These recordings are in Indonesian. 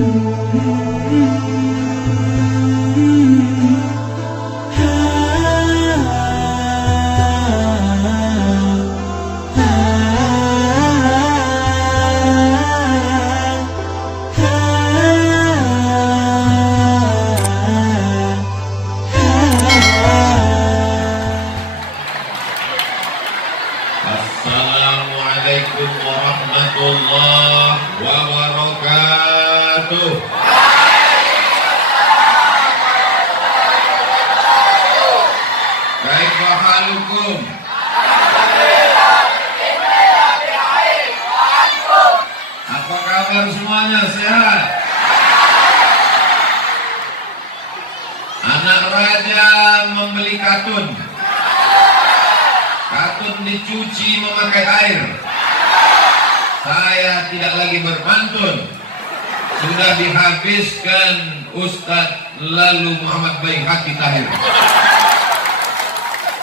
Assalamualaikum warahmatullahi wabarakatuh. Kaifa halukum? Apa kabar semuanya, sehat? Anak raja membeli katun. Katun dicuci memakai air. Saya tidak lagi berpantun. Sudah dihabiskan Ustadz lalu Muhammad Baihaqi Tahir.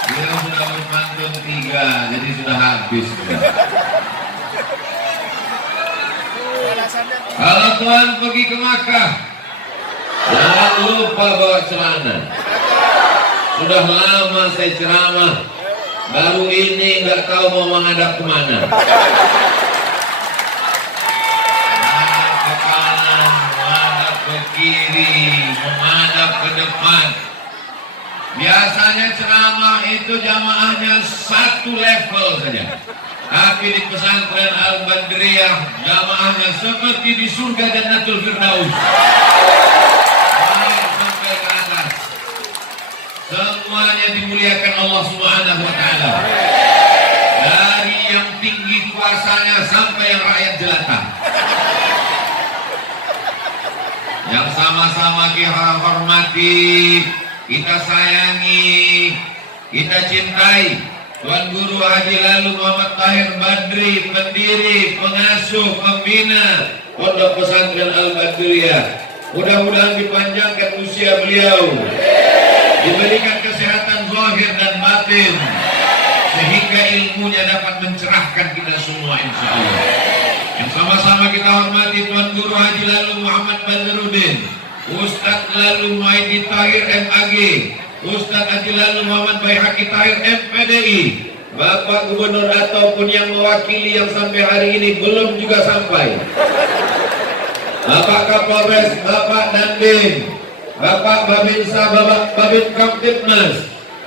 Dia sudah berpantun 3, jadi sudah habis. Kalau Tuhan pergi ke Makkah, jangan lupa bawa celana. Sudah lama saya ceramah, baru ini nggak tahu mau menghadap kemana. Menghadap ke kanan, menghadap ke kiri, menghadap ke depan. Biasanya ceramah itu jamaahnya 1 level saja. Tapi di pesantren Al-Badriyah jamaahnya seperti di surga Jannatul Firdaus. Sampai ke atas. Semuanya dimuliakan Allah Subhanahu wa taala. Dari yang tinggi kuasanya sampai yang rakyat jelata. Yang sama-sama kita hormati, kita sayangi, kita cintai Tuan Guru Haji Lalu Muhammad Tahir Badri, pendiri, pengasuh, pembina Pondok Pesantren Al-Badriyah. Mudah-mudahan dipanjangkan usia beliau, diberikan kesehatan zahir dan batin, sehingga ilmunya dapat mencerahkan kita semua, insya Allah. Yang sama-sama kita hormati Tuan Guru Haji Lalu Muhammad Badruddin, Ustadz Lalu Muhammad Tahir MAG, Ustadz Haji Lalu Muhammad Baihaqi Tahir MPDI, Bapak Gubernur ataupun yang mewakili yang sampai hari ini belum juga sampai, Bapak Kapolres, Bapak Dandim, Bapak Babinsa, Bapak Babin Kamtibmas,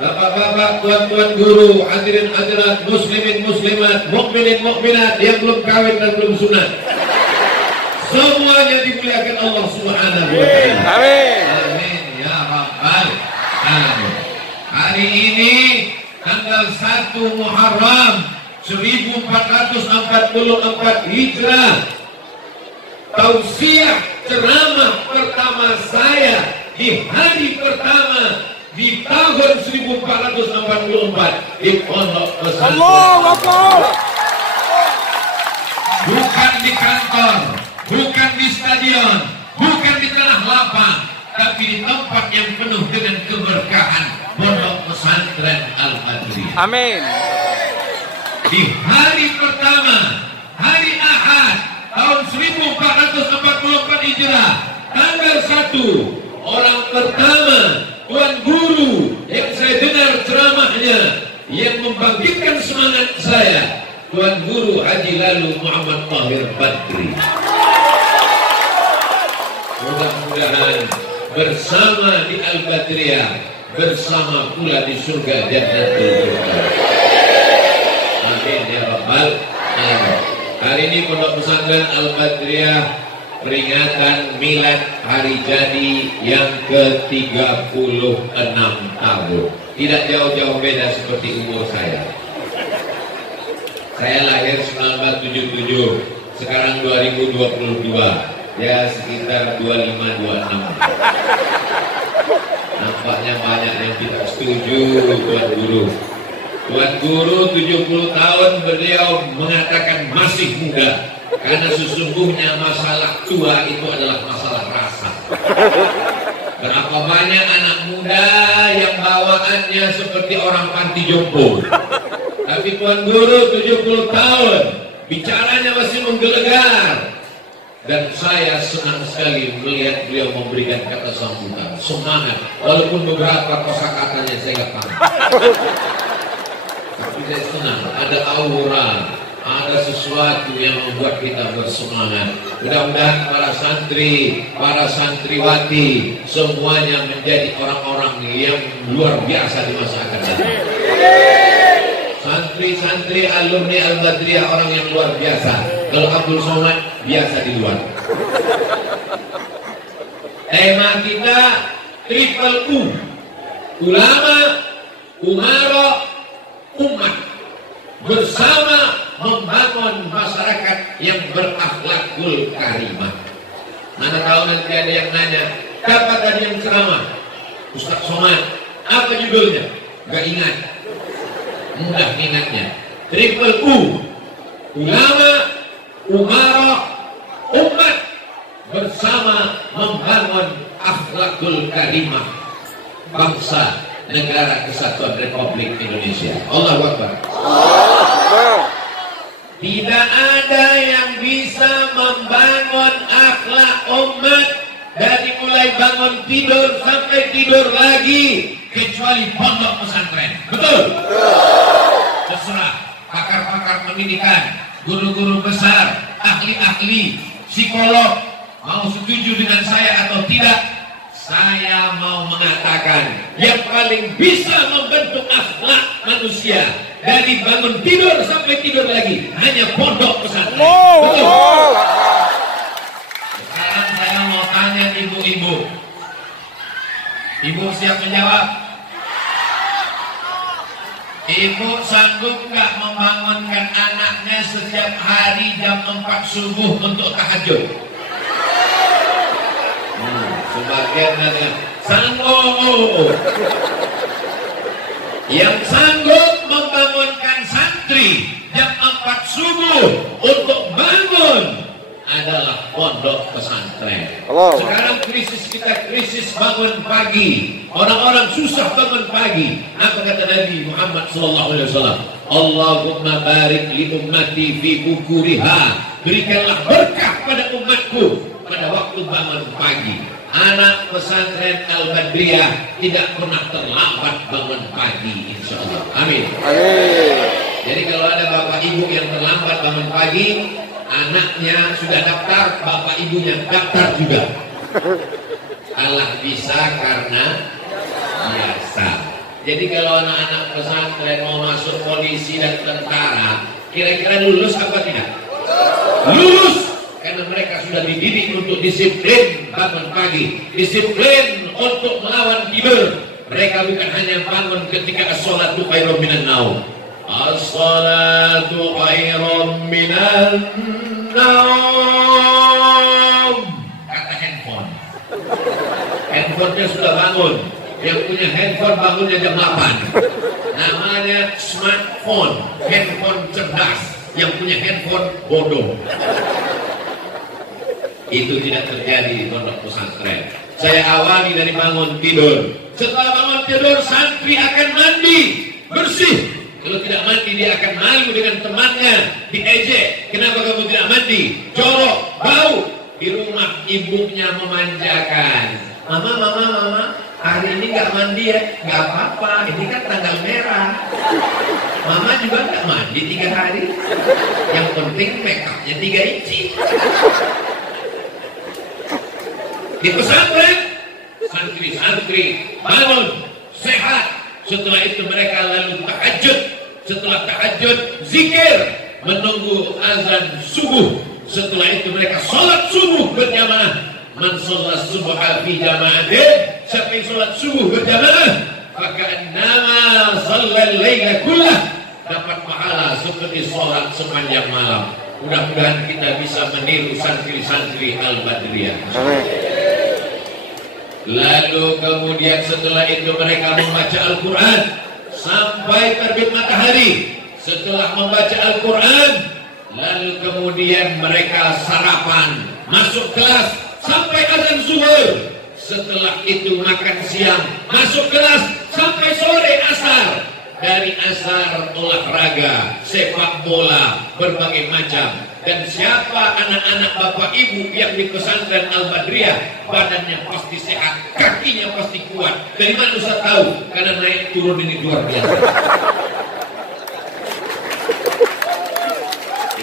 Bapak-bapak, tuan-tuan guru, hadirin hadirat, muslimin muslimat, mukminin mukminat yang belum kawin dan belum sunat, semuanya dimuliakan Allah Subhanahu wa taala. Amin. Amin ya rabbal alamin. Hari ini tanggal 1 Muharram 1444 Hijrah, tausiah ceramah pertama saya di hari pertama di tahun 1444 di Pondok Pesantren. Bukan di kantor, bukan di stadion, bukan di tanah lapang, tapi di tempat yang penuh dengan keberkahan, Pondok Pesantren Al-Badriyah. Amin. Di hari pertama, hari Ahad tahun 1444 Hijrah, tanggal 1, orang pertama Tuan Guru yang saya dengar ceramahnya yang membangkitkan semangat saya, Tuan Guru Haji Lalu Muhammad Tahir Badri. Mudah-mudahan bersama di Al-Badriyah, bersama pula di surga Jannatul Firdaus. Amin ya rabbal alamin. Hari ini Pondok Pesantren Al-Badriyah peringatan milad hari jadi yang ke-36 tahun. Tidak jauh-jauh beda seperti umur saya. Saya lahir 1977, sekarang 2022, ya sekitar 25-26. Nampaknya banyak yang tidak setuju Tuan Guru. Tuan Guru 70 tahun beliau mengatakan masih muda, karena sesungguhnya masalah tua itu adalah masalah rasa. Berapa banyak anak muda yang bawaannya seperti orang panti jompo, tapi Tuan Guru 70 tahun bicaranya masih menggelegar. Dan saya senang sekali melihat beliau memberikan kata sambutan, semangat, walaupun beberapa kosakatanya saya nggak paham. Tapi saya senang, ada aura, ada sesuatu yang membuat kita bersemangat. Mudah-mudahan para santri, para santriwati semuanya menjadi orang-orang yang luar biasa di masa akan datang. Santri-santri alumni Al-Badriyah orang yang luar biasa. Kalau Abdul Somad biasa di luar. Tema kita triple U, ulama, umara, umat, bersama membangun masyarakat yang berakhlakul karimah. Mana tahu nanti ada yang nanya, kapan tadi yang ceramah? Ustaz Somad, apa judulnya? Gak ingat. Mudah ingatnya. Triple U, ulama, umara, umat, bersama membangun akhlakul karimah bangsa negara kesatuan Republik Indonesia. Allahu Akbar. Tidak ada yang bisa membangun akhlak umat dari mulai bangun tidur sampai tidur lagi kecuali pondok pesantren. Betul? Terserah pakar-pakar pendidikan, guru-guru besar, ahli-ahli, psikolog mau setuju dengan saya atau tidak, saya mau mengatakan yang paling bisa membentuk akhlak manusia dari bangun tidur sampai tidur lagi hanya pondok pesantren. Betul? Sekarang saya mau tanya ibu-ibu. Ibu siap menjawab? Ibu sanggup nggak membangunkan anaknya setiap hari jam 4 subuh untuk tahajud? Sebagian ada sanggup. Yang sanggup membangunkan santri jam 4 subuh untuk bangun adalah pondok pesantren. Sekarang krisis kita krisis bangun pagi. Orang-orang susah bangun pagi. Apa kata Nabi Muhammad SAW? Allahumma barik li ummati fi bukuriha. Berikanlah berkah pada umatku pada waktu bangun pagi. Anak pesantren Al-Badriyah tidak pernah terlambat bangun pagi, insya Allah. Amin. Amin. Jadi kalau ada bapak ibu yang terlambat bangun pagi, anaknya sudah daftar, bapak ibunya daftar juga. Allah bisa karena biasa. Jadi kalau anak-anak pesantren mau masuk polisi dan tentara, kira-kira lulus apa tidak? Lulus! Karena mereka sudah dididik untuk disiplin bangun pagi, disiplin untuk melawan tidur. Mereka bukan hanya bangun ketika as-salatu khairum minan naum. As-salatu khairum minan naum. Kata handphone. Handphonenya sudah bangun. Yang punya handphone bangunnya jam 8. Namanya smartphone, handphone cerdas. Yang punya handphone bodoh. Itu tidak terjadi di pondok pesantren. Saya awali dari bangun tidur. Setelah bangun tidur, santri akan mandi bersih. Kalau tidak mandi, dia akan malu dengan temannya, diejek. Kenapa kamu tidak mandi? Jorok, bau. Di rumah ibunya memanjakan. Mama, hari ini nggak mandi ya? Nggak apa-apa, ini kan tanggal merah. Mama juga nggak mandi 3 hari. Yang penting make up-nya 3 inci. Di pesantren, santri-santri bangun, sehat. Setelah itu mereka lalu tahajud. Setelah tahajud, zikir, menunggu azan subuh. Setelah itu mereka sholat subuh berjamaah. Man sholat subuh fi jama'atin, siapa yang sholat subuh berjamaah, faka'annama shallal laila kullah, dapat pahala seperti sholat sepanjang malam. Mudah-mudahan kita bisa meniru santri-santri Al-Badriyah. Lalu kemudian setelah itu mereka membaca Al-Quran sampai terbit matahari. Setelah membaca Al-Quran, lalu kemudian mereka sarapan, masuk kelas sampai azan zuhur. Setelah itu makan siang, masuk kelas sampai sore asar. dari asar olahraga, sepak bola, berbagai macam. Dan siapa anak-anak bapak ibu yang di pesantren Al-Badriyah, badannya pasti sehat, kakinya pasti kuat. Dari mana Ustaz tahu? Karena naik turun ini luar biasa.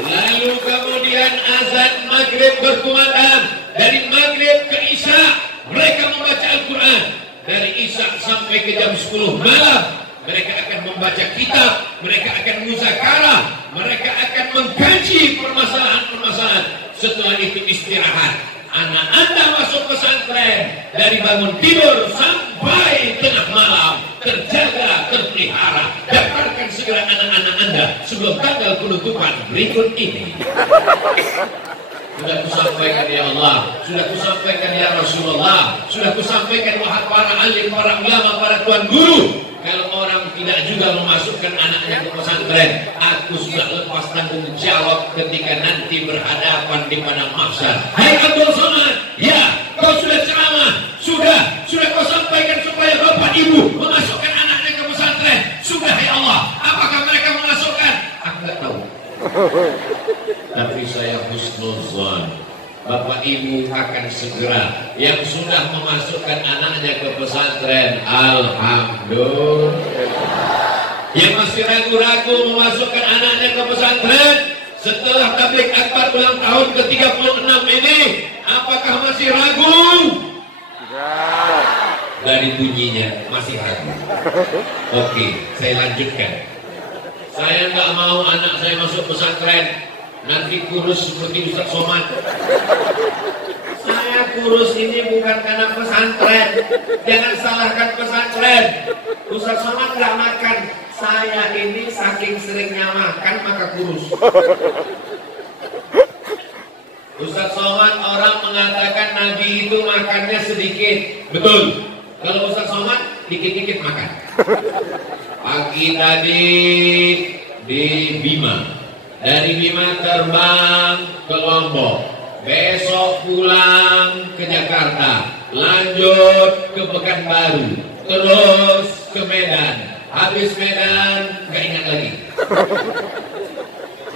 Lalu kemudian azan maghrib berkumandang. Dari maghrib ke isya mereka membaca Al-Quran. Dari isya sampai ke jam 10 malam mereka akan membaca kitab, mereka akan muzakarah, mereka akan mengkaji permasalahan-permasalahan. Setelah itu istirahat. Anak Anda masuk pesantren dari bangun tidur sampai tengah malam terjaga, terpelihara. Daftarkan segera anak-anak Anda sebelum tanggal penutupan berikut ini. Sudah kusampaikan ya Allah, sudah kusampaikan ya Rasulullah, sudah kusampaikan wahai para alim, para ulama, para tuan guru. Kalau orang tidak juga memasukkan anaknya ke pesantren, aku sudah lepas tanggung jawab ketika nanti berhadapan di padang mahsyar. Hai Abdul Somad, ya, kau sudah ceramah, sudah kau sampaikan supaya bapak ibu memasukkan anaknya ke pesantren. Sudah ya Allah, apakah mereka memasukkan? Aku tidak tahu. Tapi saya husnuzon, bapak ibu akan segera. Yang sudah memasukkan anaknya ke pesantren, alhamdulillah. Yang masih ragu-ragu memasukkan anaknya ke pesantren setelah tabligh akbar ulang tahun ke-36 ini, apakah masih ragu? Dari bunyinya masih ragu. Oke, saya lanjutkan. Saya nggak mau anak saya masuk pesantren nanti kurus seperti Ustaz Somad. Saya kurus ini bukan karena pesantren. Jangan salahkan pesantren. Ustaz Somad nggak makan. Saya ini saking seringnya makan maka kurus. Ustaz Somad, orang mengatakan Nabi itu makannya sedikit. Betul. Kalau Ustaz Somad dikit-dikit makan. Pagi tadi di Bima, dari Bima terbang ke Lombok, besok pulang ke Jakarta, lanjut ke Pekanbaru, terus ke Medan, habis Medan gak ingat lagi.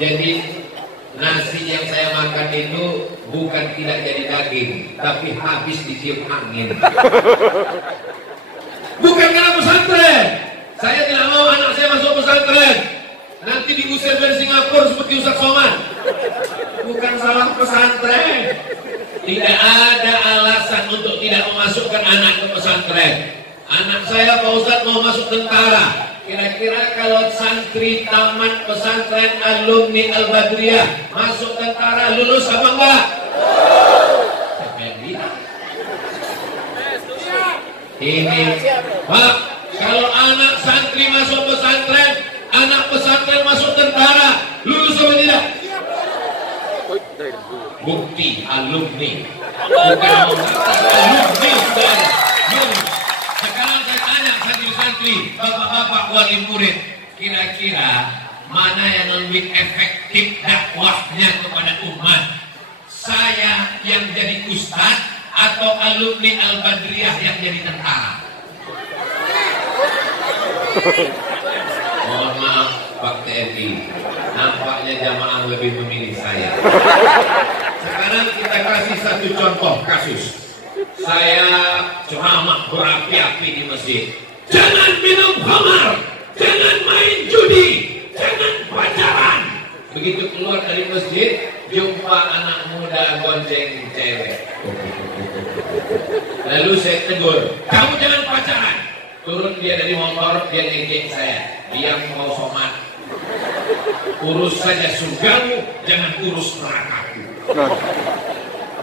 Jadi nasi yang saya makan itu bukan tidak jadi daging, tapi habis ditiup angin. Bukan karena pesantren. Saya tidak mau anak saya masuk pesantren nanti diusir dari Singapura seperti Ustaz Somad. Bukan salah pesantren. Tidak ada alasan untuk tidak memasukkan anak ke pesantren. Anak saya Pak Ustaz mau masuk tentara. Kira-kira kalau santri tamat pesantren alumni Al-Badriyah masuk tentara lulus apa enggak? Ini Pak, kalau anak santri masuk pesantren, anak pesantren masuk tentara, lulus apa tidak? Bukti alumni. Bukan alumni sudah. Sekarang saya tanya santri-santri, bapak-bapak wali murid, kira-kira mana yang lebih efektif dakwahnya kepada umat? Saya yang jadi ustadz atau alumni Al-Badriyah yang jadi tentara? Mohon maaf Pak TNI, nampaknya jamaah lebih memilih saya. Sekarang kita kasih satu contoh kasus. Saya ceramah berapi-api di masjid. Jangan minum khamar, jangan main judi, jangan pacaran. Begitu keluar dari masjid, jumpa anak muda gonceng cewek. Lalu saya tegur, kamu jangan pacaran. Turun dia dari motor, dia ngejek saya. Dia mau Somad. Urus saja surgamu, jangan urus nerakaku.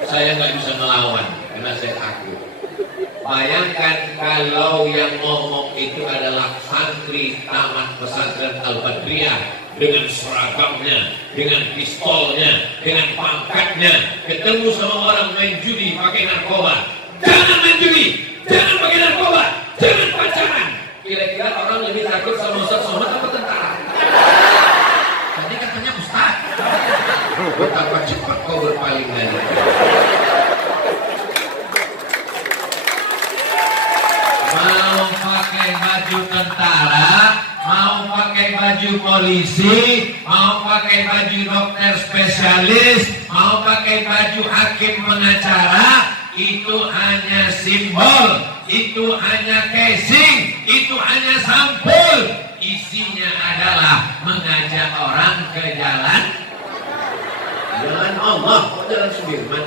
Saya nggak bisa melawan karena saya takut. Bayangkan kalau yang ngomong itu adalah santri tamat pesantren Al-Badriyah dengan seragamnya, dengan pistolnya, dengan pangkatnya, ketemu sama orang main judi pakai narkoba. Jangan main judi, jangan pakai narkoba, jangan pacaran. Kira-kira orang lebih takut sama Ustaz Somad atau tentara? Tadi katanya Ustaz. Betapa cepat kau berpaling dari. Mau pakai baju tentara, mau baju polisi, mau pakai baju dokter spesialis, mau pakai baju hakim pengacara, itu hanya simbol, itu hanya casing, itu hanya sampul. Isinya adalah mengajak orang ke jalan Allah, kok jalan Sudirman?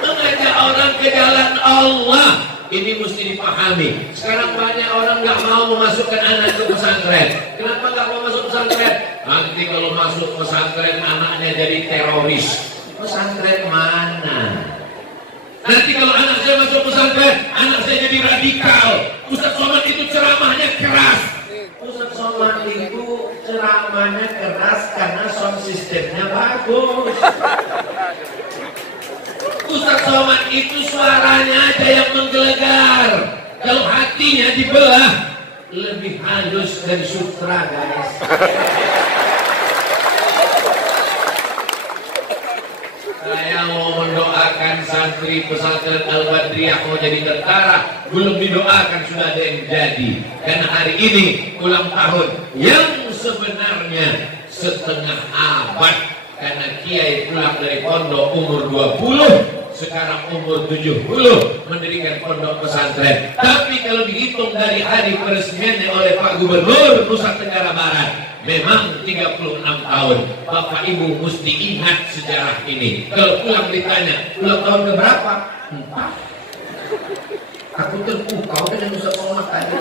Mengajak orang ke jalan Allah. Ini mesti dipahami. Sekarang banyak orang nggak mau memasukkan anak ke pesantren. Kenapa nggak mau masuk pesantren? Nanti kalau masuk pesantren anaknya jadi teroris. Pesantren mana? Nanti kalau anak saya masuk pesantren, anak saya jadi radikal. Ustaz Somad itu ceramahnya keras. Ustaz Somad itu ceramahnya keras karena sound systemnya bagus. Ustaz Somad itu suaranya aja yang menggelegar. Kalau hatinya dibelah, lebih halus dari sutra, guys. Saya mau mendoakan santri pesantren Al-Badriyah mau jadi tentara, belum didoakan sudah ada yang jadi. Karena hari ini ulang tahun yang sebenarnya setengah abad. Karena kiai pulang dari pondok umur 20, sekarang umur 70 mendirikan pondok pesantren. Tapi kalau dihitung dari hari peresmiannya oleh Pak Gubernur Nusa Tenggara Barat, memang 36 tahun. Bapak Ibu mesti ingat sejarah ini. Kalau pulang ditanya, ulang tahun keberapa? 4. Aku terpukau dengan Ustaz Somad tadi.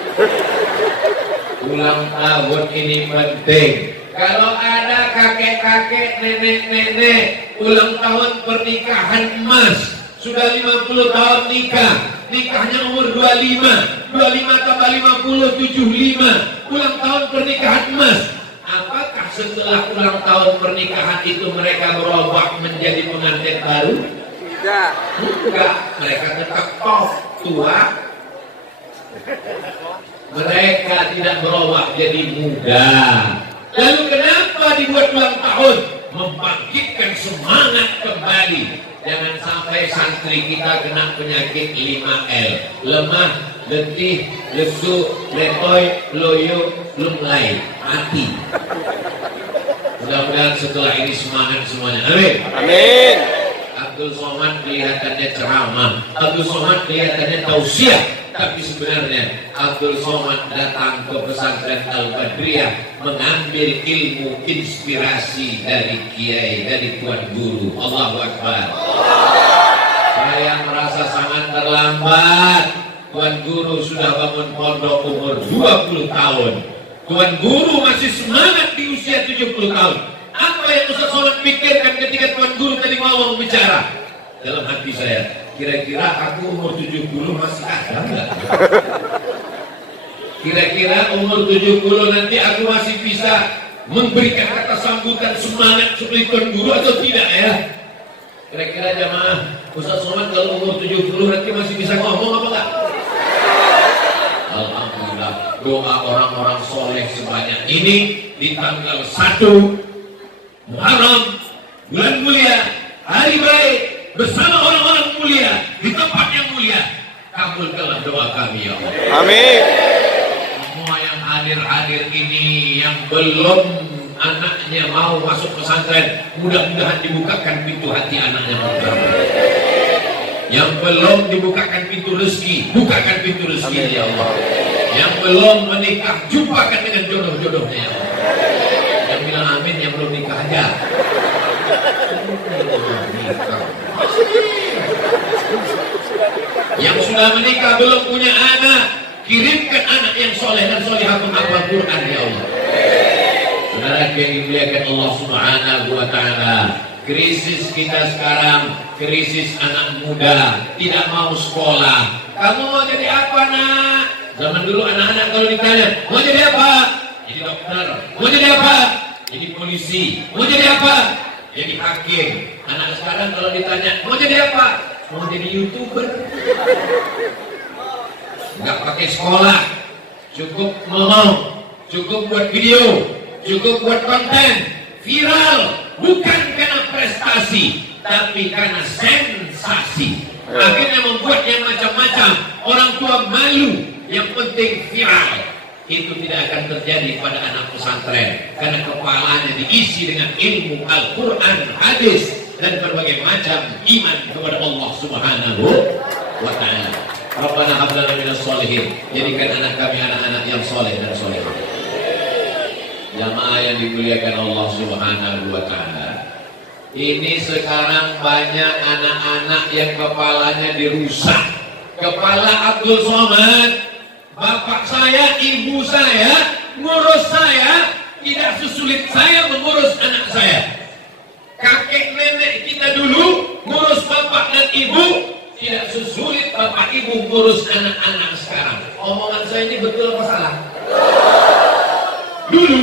Ulang tahun ini penting. Kalau ada kakek-kakek, nenek-nenek, ulang tahun pernikahan emas, sudah 50 tahun nikah, nikahnya umur 25, 25 tambah 50, 75, ulang tahun pernikahan emas. Apakah setelah ulang tahun pernikahan itu mereka berubah menjadi pengantin baru? Tidak. Enggak, mereka tetap tua. Mereka tidak berubah jadi muda. Lalu kenapa dibuat ulang tahun? Membangkitkan semangat kembali. Jangan sampai santri kita kena penyakit 5L. Lemah, letih, lesu, letoy, loyo, lumlai, mati. Mudah-mudahan setelah ini semangat semuanya. Amin. Amin. Abdul Somad kelihatannya ceramah, Abdul Somad kelihatannya tausiah, tapi sebenarnya Abdul Somad datang ke pesantren Al-Badriyah mengambil ilmu inspirasi dari kiai, dari tuan guru. Allahu Akbar. Saya merasa sangat terlambat. Tuan guru sudah bangun pondok umur 20 tahun. Tuan guru masih semangat di usia 70 tahun. Apa yang Ustaz Somad pikirkan ketika Tuan Guru tadi mau bicara? Dalam hati saya, kira-kira aku umur 70 masih ada enggak? Kira-kira umur 70 nanti aku masih bisa memberikan kata sambutan semangat seperti Tuan Guru atau tidak ya? Kira-kira jamaah, Ustaz Somad kalau umur 70 nanti masih bisa ngomong apa enggak? Alhamdulillah, doa orang-orang soleh sebanyak ini di tanggal 1 Muharram, bulan mulia, hari baik, bersama orang-orang mulia, di tempat yang mulia. Kabulkanlah doa kami ya Allah. Amin. Semua yang hadir-hadir ini, yang belum anaknya mau masuk pesantren, mudah-mudahan dibukakan pintu hati anaknya. Yang belum dibukakan pintu rezeki, bukakan pintu rezeki ya Allah. Yang belum menikah, jumpakan dengan jodoh-jodohnya ya Allah. Yang bilang amin, yang belum nikah aja. Yang sudah menikah belum punya anak, kirimkan anak yang soleh dan solehah menghafal Quran ya Allah. Saudara yang dimuliakan Allah Subhanahu wa Ta'ala, krisis kita sekarang, krisis anak muda, tidak mau sekolah. Kamu mau jadi apa nak? Zaman dulu anak-anak kalau ditanya, mau jadi apa? Jadi dokter. Mau jadi apa? Jadi polisi. Mau jadi apa? Jadi hakim. Anak sekarang kalau ditanya, mau jadi apa? Mau jadi YouTuber. Nggak pakai sekolah, cukup ngomong, cukup buat video, cukup buat konten viral, bukan karena prestasi, tapi karena sensasi. Akhirnya membuat yang macam-macam. Orang tua malu, yang penting viral. itu tidak akan terjadi pada anak pesantren, karena kepalanya diisi dengan ilmu Al-Quran, hadis, dan berbagai macam iman kepada Allah Subhanahu wa Ta'ala. Rabbana hab lana minas sholihin, jadikan anak kami anak-anak yang soleh dan solehah. Jamaah yang dimuliakan Allah Subhanahu wa Ta'ala, ini sekarang banyak anak-anak yang kepalanya dirusak. Kepala Abdul Somad, bapak saya, ibu saya, ngurus saya tidak sesulit saya mengurus anak saya. Kakek nenek kita dulu ngurus bapak dan ibu tidak sesulit bapak ibu ngurus anak-anak sekarang. Omongan saya ini betul apa salah? Dulu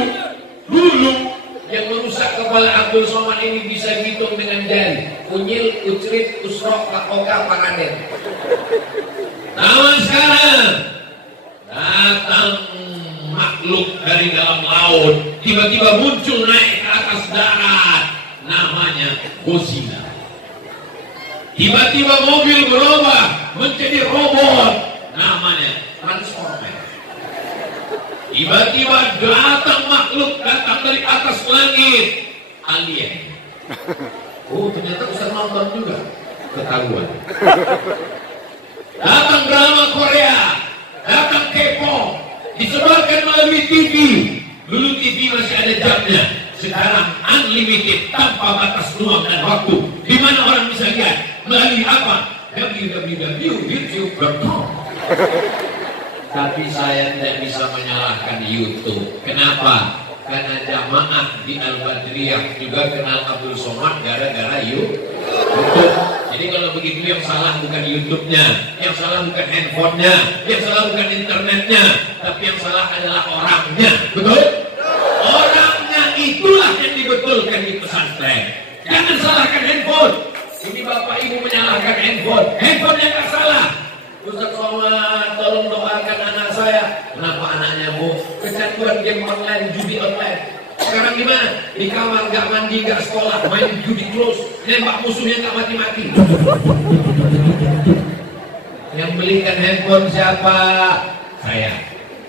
yang merusak kepala Abdul Somad ini bisa dihitung dengan jari. Unyil, ucrit, usrok, lakoka, paraden. Namun sekarang datang makhluk dari dalam laut, tiba-tiba muncul naik ke atas darat, namanya Godzilla. Tiba-tiba mobil berubah menjadi robot, namanya Transformer. Tiba-tiba datang makhluk datang dari atas langit, alien. Oh, ternyata Ustaz nonton juga, ketahuan. Datang drama Korea, datang K-pop, disebarkan melalui TV. Dulu TV masih ada jamnya, sekarang unlimited tanpa batas ruang dan waktu. Di mana orang bisa lihat melalui apa? www.youtube.com. Tapi saya tidak bisa menyalahkan YouTube. Kenapa? Karena jamaah di Al-Badriyah juga kenal Abdul Somad gara-gara YouTube. Jadi kalau begitu yang salah bukan YouTube-nya, yang salah bukan handphonenya, yang salah bukan internetnya, tapi yang salah adalah orangnya. Betul? Orangnya itulah yang dibetulkan di pesantren. Jangan salahkan handphone. Ini bapak ibu menyalahkan handphone. Handphone yang tak salah. Ustaz Somad, tolong doakan anak saya. Kenapa anaknya bu? Kecanduan game online, judi online. Sekarang gimana? Di kamar gak mandi, gak sekolah, main judi close, nembak musuhnya gak mati-mati. Yang belikan handphone siapa? Saya.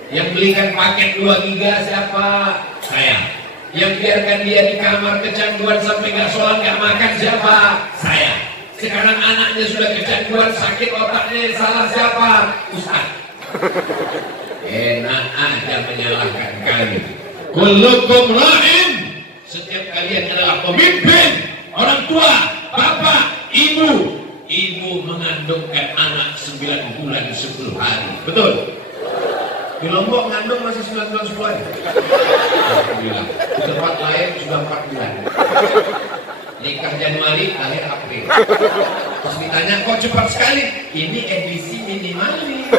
Yang belikan paket 2 giga siapa? Saya. Yang biarkan dia di kamar kecanduan sampai gak sholat, gak makan siapa? Saya. Sekarang anaknya sudah kecanduan, sakit otaknya, yang salah siapa? Ustaz. Enak aja menyalahkan kami. Kullukum ra'in. Setiap kalian adalah pemimpin, orang tua, bapak, ibu. Ibu mengandungkan anak 9 bulan 10 hari. Betul? Di Lombok ngandung masih 9 bulan 10 hari. Alhamdulillah. Di tempat lain sudah 4 bulan. Nikah Januari, lahir April. Terus ditanya, kok cepat sekali? Ini edisi minimalis.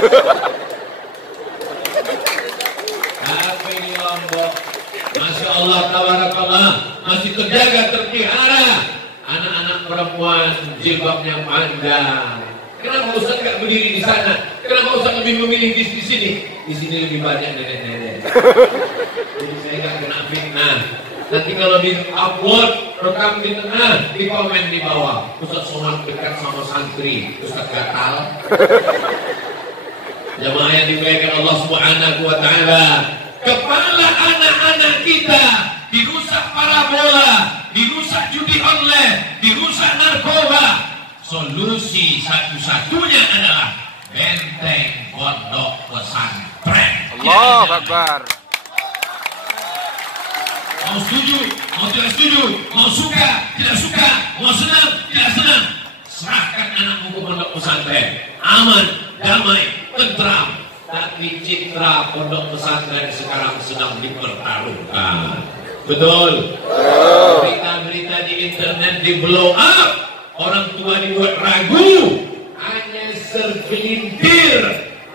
Tapi di Lombok, Masya Allah, tabarakallah, masih terjaga, terpelihara. Anak-anak perempuan jilbabnya panjang. Kenapa Ustaz gak berdiri di sana? Kenapa Ustaz lebih memilih di sini? Di sini lebih banyak nenek-nenek. Jadi saya gak kena fitnah. Nanti kalau di upload, rekam di tengah, di komen di bawah. Ustaz Somad dekat sama santri, Ustaz gatal. Jamaah yang dimuliakan Allah Subhanahu wa Ta'ala, kepala anak-anak kita dirusak parabola, dirusak judi online, dirusak narkoba. Solusi satu-satunya adalah benteng pondok pesantren. Allahu Akbar. Mau setuju, mau tidak setuju, mau suka, tidak suka, mau senang, tidak senang, serahkan anakmu ke pondok pesantren. Aman, damai, tentram. Tapi citra pondok pesantren sekarang sedang dipertaruhkan. Betul? Berita-berita di internet di blow up. Orang tua dibuat ragu. Hanya segelintir.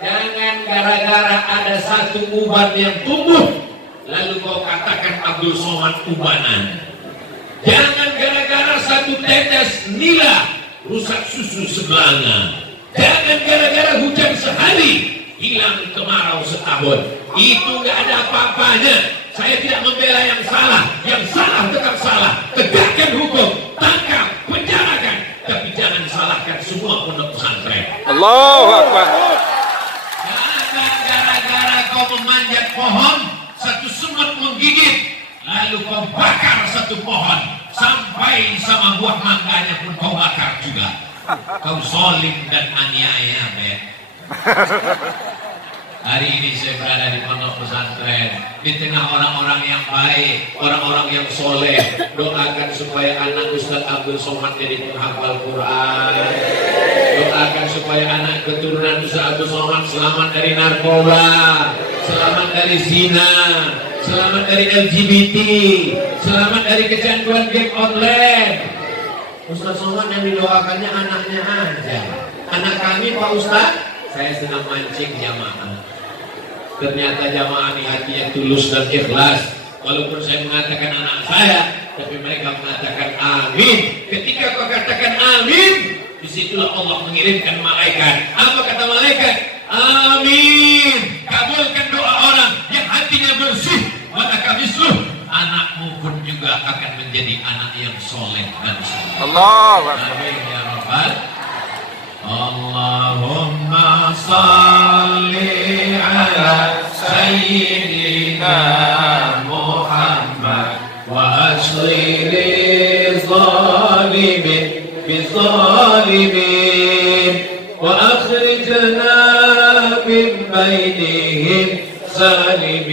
Jangan gara-gara ada satu uban yang tumbuh lalu kau katakan Abdul Somad ubanan. Jangan gara-gara satu tetes nila rusak susu sebelanga. Jangan gara-gara hujan sehari hilang kemarau setahun. Itu gak ada apa-apanya. Saya tidak membela yang salah. Yang salah tetap salah. Tegakkan hukum, tangkap, penjarakan. Tapi jangan salahkan semua pondok pesantren. Allahu Akbar. Jangan gara-gara kau memanjat menggigit, lalu kau bakar satu pohon sampai sama buah mangganya pun kau bakar juga. Kau zalim dan aniaya, Ben. Hari ini saya berada di pondok pesantren, di tengah orang-orang yang baik, orang-orang yang soleh. Doakan supaya anak Ustaz Abdul Somad jadi penghafal Quran. Doakan supaya anak keturunan Ustaz Abdul Somad selamat dari narkoba, selamat dari zina, selamat dari LGBT, selamat dari kecanduan game online. Ustaz Somad yang didoakannya anaknya aja. Anak kami Pak Ustaz, saya sedang mancing jamaah. Ternyata jamaah ini hatinya tulus dan ikhlas. Walaupun saya mengatakan anak saya, tapi mereka mengatakan amin. Ketika kau katakan amin, disitulah Allah mengirimkan malaikat. Apa kata malaikat? Amin. Kabulkan doa orang yang hatinya bersih. Walaka misluh. Anakmu pun juga akan menjadi anak yang soleh dan soleh. Allah. Amin ya Rabbal. Allahumma salli ala sayyidina Muhammad wa asli zalimin bizalimin wa akhrijna min bainihim salimin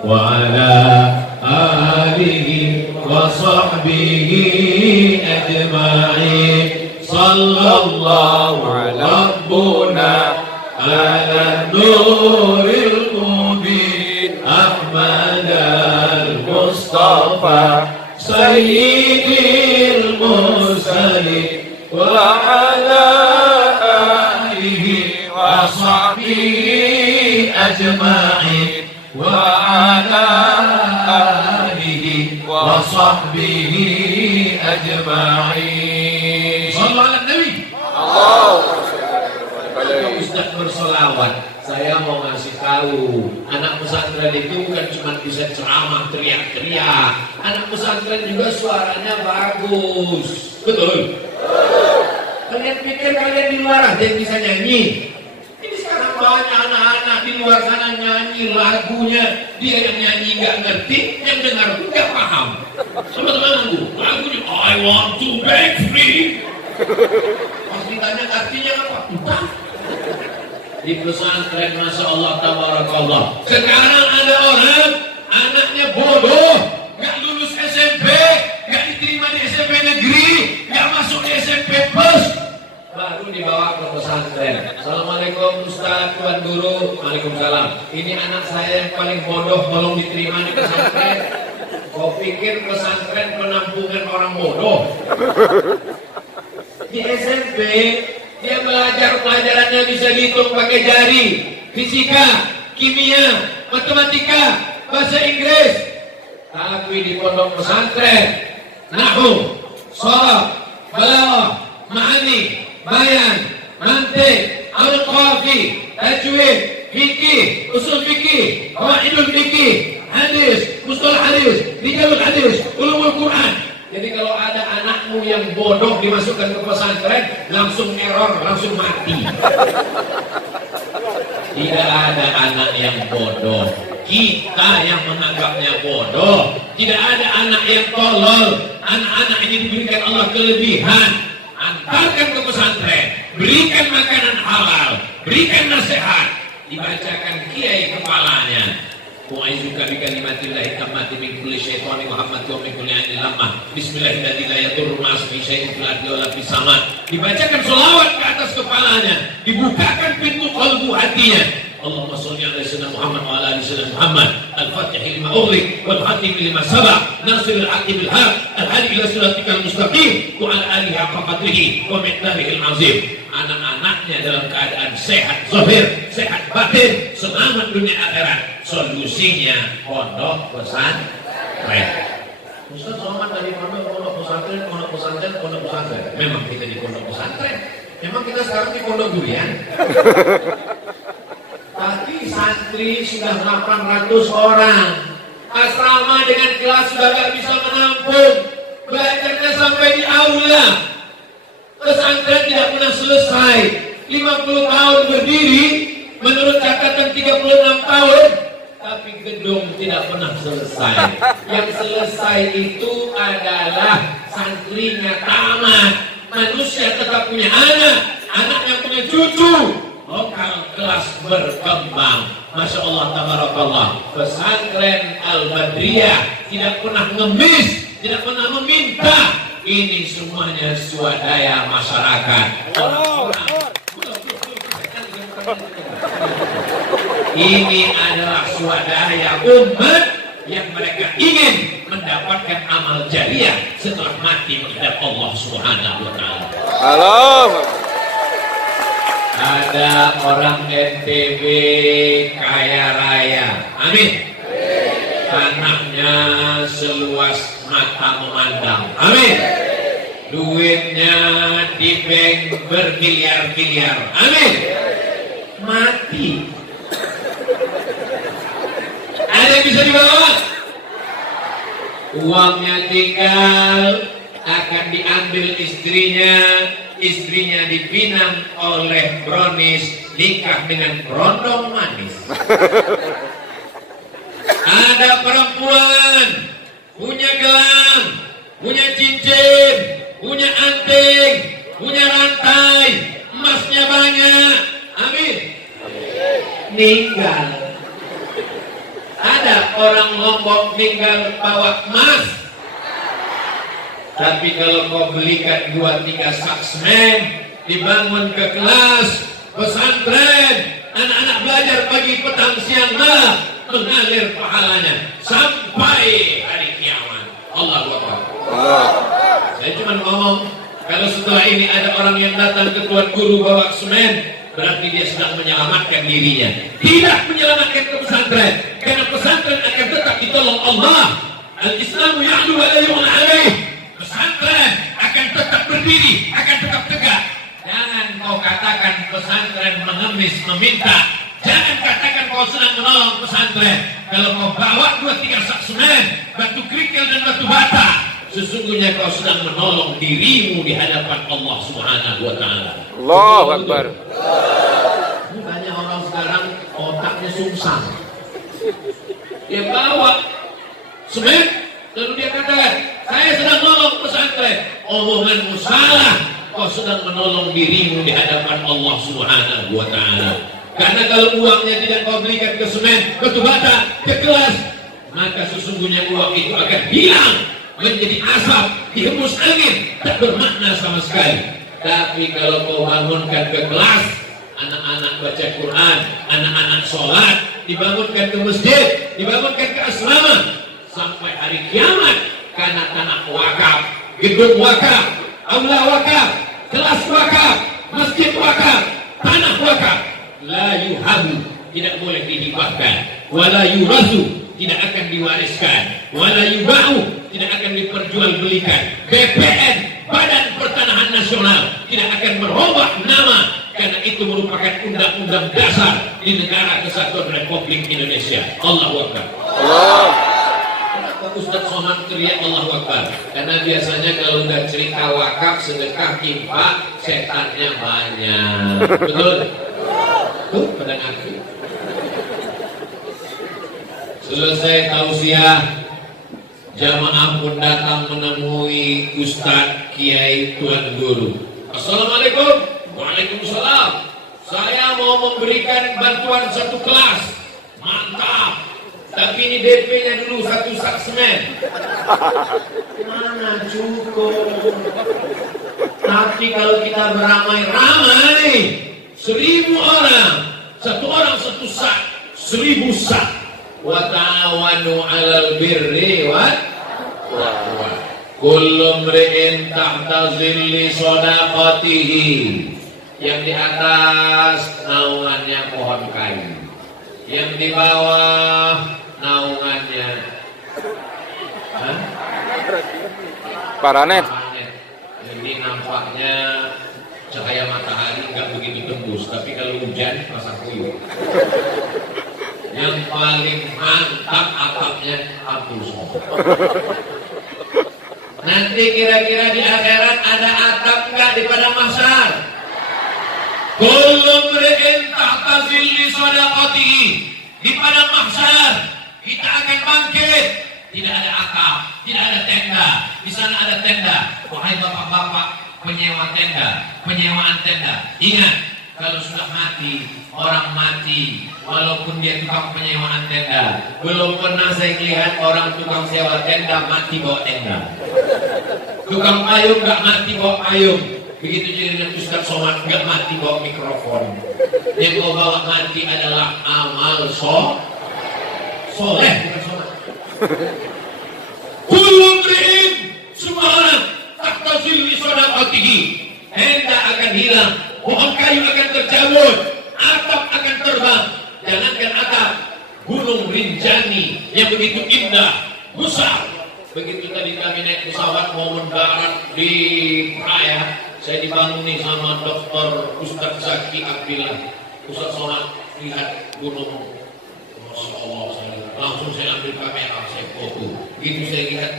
wa ala alihi wa sahbihi ajma'in. Sallallahu rabbuna ala nuril mubin Ahmad al-Mustafa sayyidil mursalin wa ala alihi wa sahbihi ajma'in wa ala alihi wa sahbihi ajma'in. Sallallahu alaihi Nabi. Ustaz bersolawat. Saya mau ngasih tahu, anak pesantren itu bukan cuma bisa ceramah teriak-teriak. Anak pesantren juga suaranya bagus. Betul? Kalian pikir kalian di luar aja yang bisa nyanyi? Ini sekarang banyak anak-anak di luar sana nyanyi lagunya. Dia yang nyanyi nggak ngerti, yang dengar pun nggak paham. Teman-teman, lagunya I want to break free. Pas ditanya artinya apa? Entah. Di pesantren Masya Allah Tabarakallah. Sekarang ada orang anaknya bodoh, gak lulus SMP, gak diterima di SMP negeri, gak masuk di SMP plus, baru dibawa ke pesantren. Assalamualaikum Ustaz, Tuan Guru. Waalaikumsalam. Ini anak saya yang paling bodoh, belum diterima di pesantren. Kau pikir pesantren penampungan orang bodoh? Di SMP dia belajar pelajarannya bisa dihitung pakai jari, fisika, kimia, matematika, bahasa Inggris. Tapi di pondok pesantren, nahwu, sharaf, balaghah, ma'ani, bayan, mantiq, al-qafi, tajwid, fikih, usul fikih, qawaidul fikih, hadis, mustalah hadis, rijalul hadis, ulumul Quran. Jadi kalau ada anakmu yang bodoh dimasukkan ke pesantren, langsung error, langsung mati. Tidak ada anak yang bodoh. Kita yang menganggapnya bodoh. Tidak ada anak yang tolol. Anak-anak ini diberikan Allah kelebihan. Antarkan ke pesantren. Berikan makanan halal. Berikan nasihat. Dibacakan kiai kepalanya. Mu'aizuka bikalimatillahit tammati min kulli syaitani wa hammati wa min kulli ainin lamah. Bismillahirrahmanirrahim. Ma'asmi syai'in fil ardi wa la fis sama. Dibacakan selawat ke atas kepalanya, dibukakan pintu qalbu hatinya. Allahumma shalli ala sayyidina Muhammad wa ala ali sayyidina Muhammad. Al-Fatih lima ughliq wal khatim lima sabaq. Nasirul haqqi bil haqq. Al-hadi ila siratikal mustaqim wa ala alihi haqqa qadrihi wa miqdarihil azim. Anak-anaknya dalam keadaan sehat zahir, sehat batin, selamat dunia akhirat. Solusinya pondok pesantren. Ustaz Somad dari pondok pesantren, pondok pesantren, pondok pesantren. Memang kita di pondok pesantren. Memang kita sekarang di pondok durian. Tapi santri sudah 800 orang. Asrama dengan kelas sudah gak bisa menampung. Belajarnya sampai di aula. Pesantren tidak pernah selesai. 50 tahun berdiri, menurut catatan 36 tahun. tapi gedung tidak pernah selesai. Yang selesai itu adalah santrinya tamat. Manusia tetap punya anak yang punya cucu. Lokal kelas berkembang. Masya Allah, tabarakallah. Pesantren Al-Badriyah tidak pernah ngemis, tidak pernah meminta. Ini semuanya swadaya masyarakat. Ini adalah swadaya umat yang mereka ingin mendapatkan amal jariah setelah mati menghadap Allah Subhanahu wa taala. Halo. Ada orang NTB kaya raya. Amin. Tanahnya seluas mata memandang. Amin. Duitnya di bank bermiliar-miliar. Amin. Mati. Ada yang bisa dibawa? Uangnya tinggal akan diambil istrinya dipinang oleh brownies, nikah dengan berondong manis. Ada perempuan punya gelang, punya cincin, punya anting, punya rantai, emasnya banyak. Amin. Ninggal. Ada orang Lombok ninggal bawa emas. Tapi kalau kau belikan 2-3 saksmen, dibangun ke kelas pesantren, anak-anak belajar pagi, petang, siang, malam, mengalir pahalanya sampai hari kiamat. Allahu Akbar. Saya cuma ngomong, kalau setelah ini ada orang yang datang ke tuan guru bawa semen, berarti dia sedang menyelamatkan dirinya. Tidak menyelamatkan ke pesantren, karena pesantren akan tetap ditolong Allah. Al-Islamu ya'lu wa la yu'la alaih. Pesantren akan tetap berdiri, akan tetap tegak. Jangan kau katakan pesantren mengemis, meminta. Jangan katakan kau senang menolong pesantren. Kalau kau bawa 2-3 sak semen, batu kerikil dan batu bata, sesungguhnya kau sedang menolong dirimu di hadapan Allah Subhanahu wa taala. Allahu Akbar. Banyak orang sekarang otaknya sungsang. Dia bawa semen, lalu dia katakan, saya sedang menolong pesantren. Omonganmu salah. Kau sedang menolong dirimu di hadapan Allah Subhanahu wa taala. Karena kalau uangnya tidak kau berikan ke semen, batu bata, ke kelas, maka sesungguhnya uang itu akan hilang menjadi asap, dihembus angin, tak bermakna sama sekali. Tapi kalau kau bangunkan ke kelas, anak-anak baca Quran, anak-anak sholat, dibangunkan ke masjid, dibangunkan ke asrama, sampai hari kiamat, karena tanah wakaf, gedung wakaf, aula wakaf, kelas wakaf, masjid wakaf, tanah wakaf, la yuhabu, tidak boleh dihibahkan, wala yurazu, tidak akan diwariskan, wala yuba'u, tidak akan diperjualbelikan. BPN, Badan Pertanahan Nasional, tidak akan merubah nama, karena itu merupakan undang-undang dasar di negara Kesatuan Republik Indonesia. Allahu Akbar. Allah. Kenapa Ustaz Somad teriak Allahu Akbar? Karena biasanya kalau udah cerita wakaf, sedekah, infak, setannya banyak. Betul? Tuh, pada ngaku. Selesai tausiah, jamaah pun datang menemui Ustadz Kiai Tuan Guru. Assalamualaikum. Waalaikumsalam. Saya mau memberikan bantuan satu kelas. Mantap. Tapi ini DP-nya dulu 1 sak semen. Mana cukup. Tapi kalau kita beramai-ramai, 1000 orang, 1 orang 1 sak, 1000 sak. Wa ta'awanu 'alal birri wa taqwa. Kullu mri'in tahta zilli shadaqatihi. Yang di atas naungannya pohon kayu, yang di bawah naungannya paranet. Jadi nampaknya cahaya matahari nggak begitu tembus, tapi kalau hujan masa kuyup. Yang paling mantap atapnya apus. Nanti kira-kira di akhirat ada atap nggak di padang mahsyar? Kullu mri'in tahta zilli shadaqatihi. di padang mahsyar kita akan bangkit. Tidak ada atap, tidak ada tenda. Di sana ada tenda. Wahai bapak-bapak penyewa tenda, penyewaan tenda. Ingat, kalau sudah mati, orang mati, walaupun dia tukang penyewaan tenda, belum pernah saya lihat orang tukang sewa tenda mati bawa tenda. Tukang payung nggak mati bawa payung. Begitu juga dengan Ustaz Somad nggak mati bawa mikrofon. Yang mau bawa mati adalah amal soleh, bukan Somad. Kullu mri'in, semua orang taktazil li sadaqatihi. Tenda akan hilang, pohon kayu akan tercabut, atap akan terbang. Jangankan atap, gunung Rinjani yang begitu indah, besar. Begitu tadi kami naik pesawat mau mendarat di Praia, saya dibanguni sama Dr. Ustaz Zaki Abdillah. Ustaz Somad lihat gunung, Masya Allah, langsung saya ambil kamera, saya foto. Begitu saya lihat,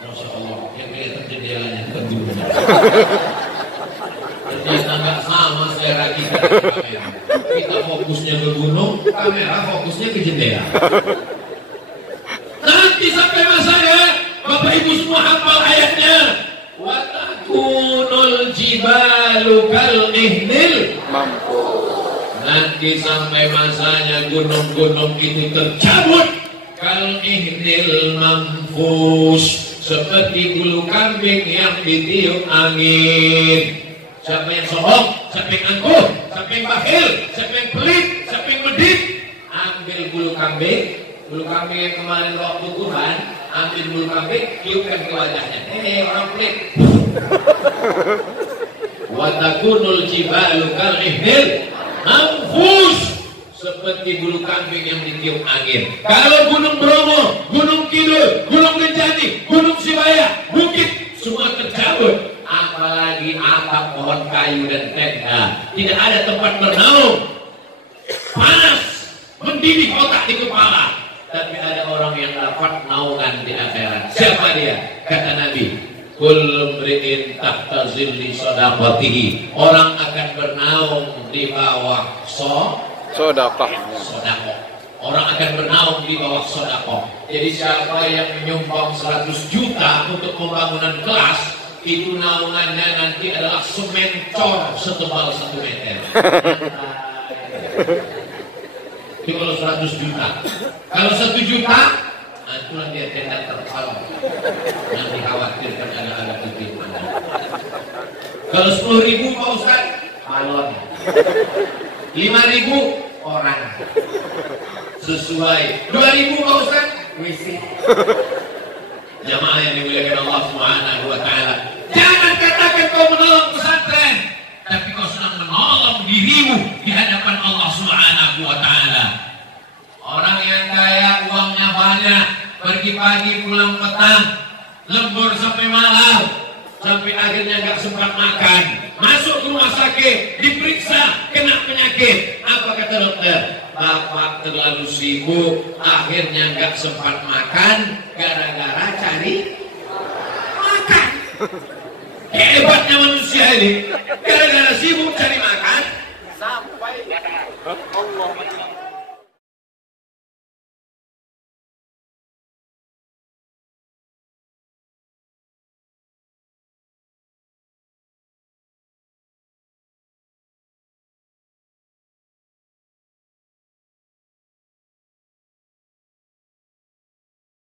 Masya Allah, yang kelihatan jendelanya bukan gunung. Ternyata nggak sama selera kita. Kita fokusnya ke gunung, kamera fokusnya ke jendela. Nanti sampai masanya, Bapak Ibu semua hafal ayatnya. Wa takunul jibalu kal ihnil mampu. Nanti sampai masanya gunung-gunung itu tercabut kal ihnil manfus, seperti bulu kambing yang ditiup angin. Siapa yang sombong, siapa yang angkuh, siapa yang bakhil, siapa yang pelit, siapa yang medit, ambil bulu kambing yang kemarin waktu Tuhan, ambil bulu kambing, tiupkan ke wajahnya. Orang pelit. Wa takunul jibalu kal ihnil manfus, seperti bulu kambing yang ditiup angin. Kalau Gunung Bromo, Gunung Kidul, Gunung Rinjani, Gunung Sibaya, Bukit, semua tercabut. Apalagi atap, pohon kayu dan tenda. Tidak ada tempat bernaung. Panas, mendidih otak di kepala. Tapi ada orang yang dapat naungan di akhirat. Siapa dia? Kata Nabi, kullu mri'in tahta zilli sadaqatihi. Orang akan bernaung di bawah sedekah. Orang akan bernaung di bawah sedekah. Jadi siapa yang menyumbang 100 juta untuk pembangunan kelas, itu naungannya nanti adalah semen cor setebal 1 meter. Itu kalau 100 juta. Kalau 1 juta, itulah dia tenda terpal. Yang dikhawatirkan ada ketipan. Kalau 10.000 Pak Ustaz, balon. 5.000 orang. Sesuai. 2.000 Pak Ustaz, WC. Jamaah yang dimuliakan Allah Subhanahu wa taala. Jangan katakan kau menolong pesantren, tapi kau sedang menolong dirimu di hadapan Allah Subhanahu wa taala. Orang yang kaya uangnya banyak, pergi pagi pulang petang, lembur sampai malam, sampai akhirnya nggak sempat makan. Masuk ke rumah sakit, diperiksa, kena penyakit. Apa kata dokter? Bapak terlalu sibuk, akhirnya nggak sempat makan, gara-gara cari makan. Hebatnya manusia ini, gara-gara sibuk cari makan, sampai Allah